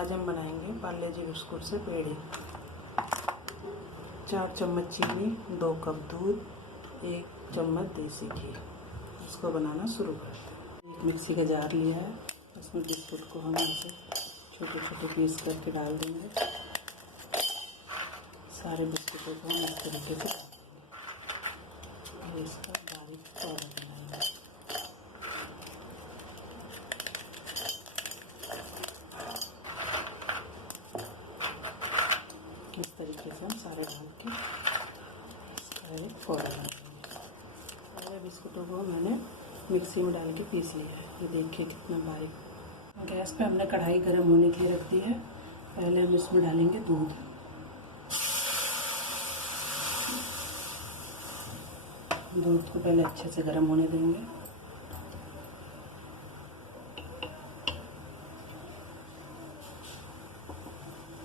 आज हम बनाएंगे पार्ले जी बिस्कुट से पेड़े। 4 चम्मच चीनी, 2 कप दूध, 1 चम्मच देसी घी। इसको बनाना शुरू करते हैं। एक मिक्सी का जार लिया है, इसमें बिस्कुट को हम ऐसे छोटे छोटे पीस करके डाल देंगे। सारे बिस्कुटों को हम इस तरीके से डाल देंगे। इसका बारीक पाउडर बनाएंगे। इस तरीके से हम सारे डाल के इसका एक पाउडर बनाएंगे। सारे बिस्कुटों को मैंने मिक्सी में डाल के पीस लिया है। ये देखिए कितना बारीक। गैस पे हमने कढ़ाई गर्म होने के लिए रख दी है। पहले हम इसमें डालेंगे दूध। दूध को पहले अच्छे से गर्म होने देंगे।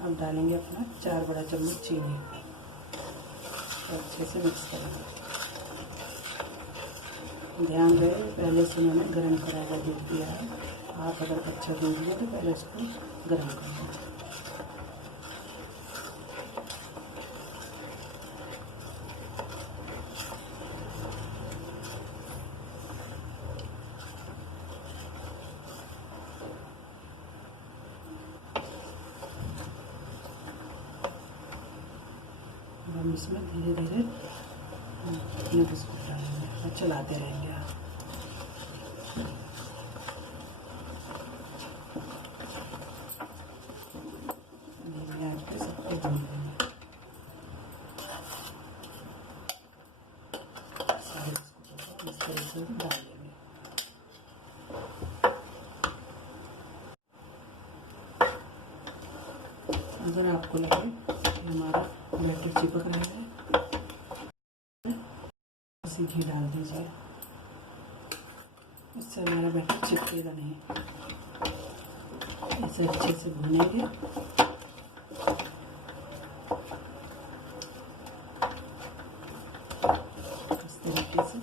अब डालेंगे अपना 4 बड़ा चम्मच चीनी। अच्छे से मिक्स करेंगे। ध्यान रहे पहले से मैंने गर्म कढ़ाई का दूध दिया है। आप अगर अच्छा दूध लिया तो पहले इसको गर्म करेंगे। हम इसमें धीरे धीरे अपने बिस्कुट डालेंगे और चलाते रहेंगे। आप सबको भून लेंगे। सारे बिस्कुटों को इस तरह से डाल देंगे। अगर आपको लगे कि हमारा बैटर चिपक रहा है, इसी घी डाल दीजिए। इससे हमारा बैटर चिपकेगा नहीं। इसे अच्छे से भूनेंगे। इस तरीके से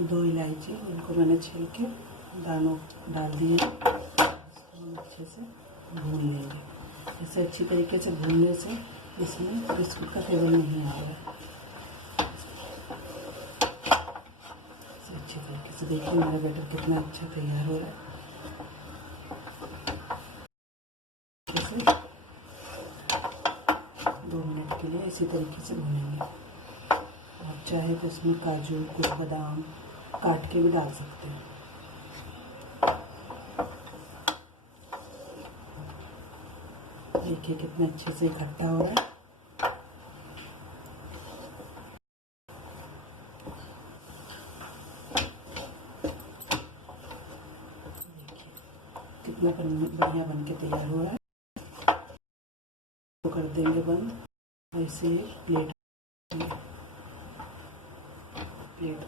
दो इलायची, इनको मैंने छील के दानों डाल दिए। इसको अच्छे से भून लेंगे। इसे अच्छी तरीके से भूनने से इसमें बिस्कुट का फ्लेवर नहीं आएगा। इसे अच्छी तरीके से देखिए मेरा बैटर कितना अच्छा तैयार हो रहा है। इसे 2 मिनट के लिए इसी तरीके से भूनेंगे। आप चाहे तो इसमें काजू, कुछ बादाम काट के भी डाल सकते हैं। देखिए कितना अच्छे से इकट्ठा हो रहा है। देखिए कितना बढ़िया बन के तैयार हो रहा है। तो कर देंगे बंद। ऐसे प्लेट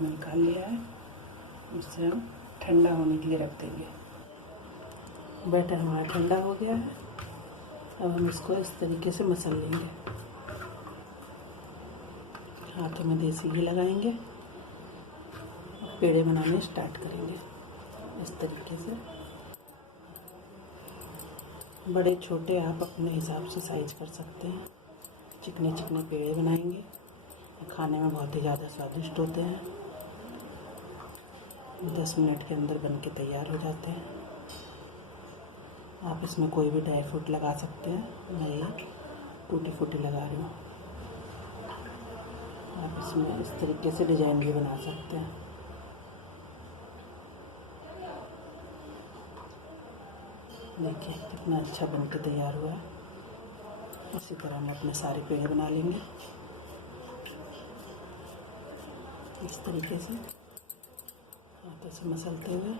में निकाल लिया है। इससे हम ठंडा होने के लिए रख देंगे। बैटर हमारा ठंडा हो गया है। अब हम इसको इस तरीके से मसल लेंगे। हाथों में देसी घी लगाएंगे। पेड़े बनाने स्टार्ट करेंगे। इस तरीके से बड़े छोटे आप अपने हिसाब से साइज कर सकते हैं। चिकने चिकने पेड़े बनाएंगे। खाने में बहुत ही ज़्यादा स्वादिष्ट होते हैं। 10 मिनट के अंदर बन के तैयार हो जाते हैं। आप इसमें कोई भी ड्राई फ्रूट लगा सकते हैं। मैं ये टूटी फूटी लगा रही हूँ। आप इसमें इस तरीके से डिज़ाइन भी बना सकते हैं। देखिए कितना अच्छा बन के तैयार हुआ है। इसी तरह हम अपने सारे पेड़े बना लेंगे। इस तरीके से हाथों से मसलते हुए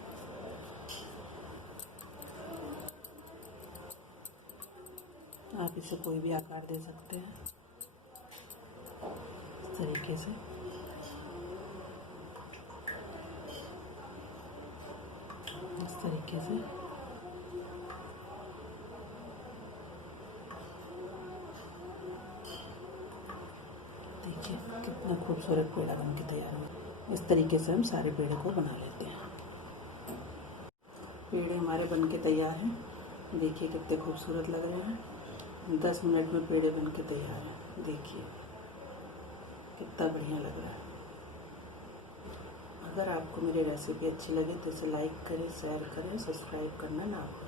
आप इसे कोई भी आकार दे सकते हैं। इस तरीके से देखिए कितना खूबसूरत पेड़ा बन के तैयार हुआ। इस तरीके से हम सारे पेड़े को बना लेते हैं। पेड़े हमारे बन के तैयार हैं। देखिए कितने खूबसूरत लग रहे हैं। 10 मिनट में पेड़े बन के तैयार हैं। देखिए कितना बढ़िया लग रहा है। अगर आपको मेरी रेसिपी अच्छी लगे तो इसे लाइक करें, शेयर करें, सब्सक्राइब करना ना भूलें।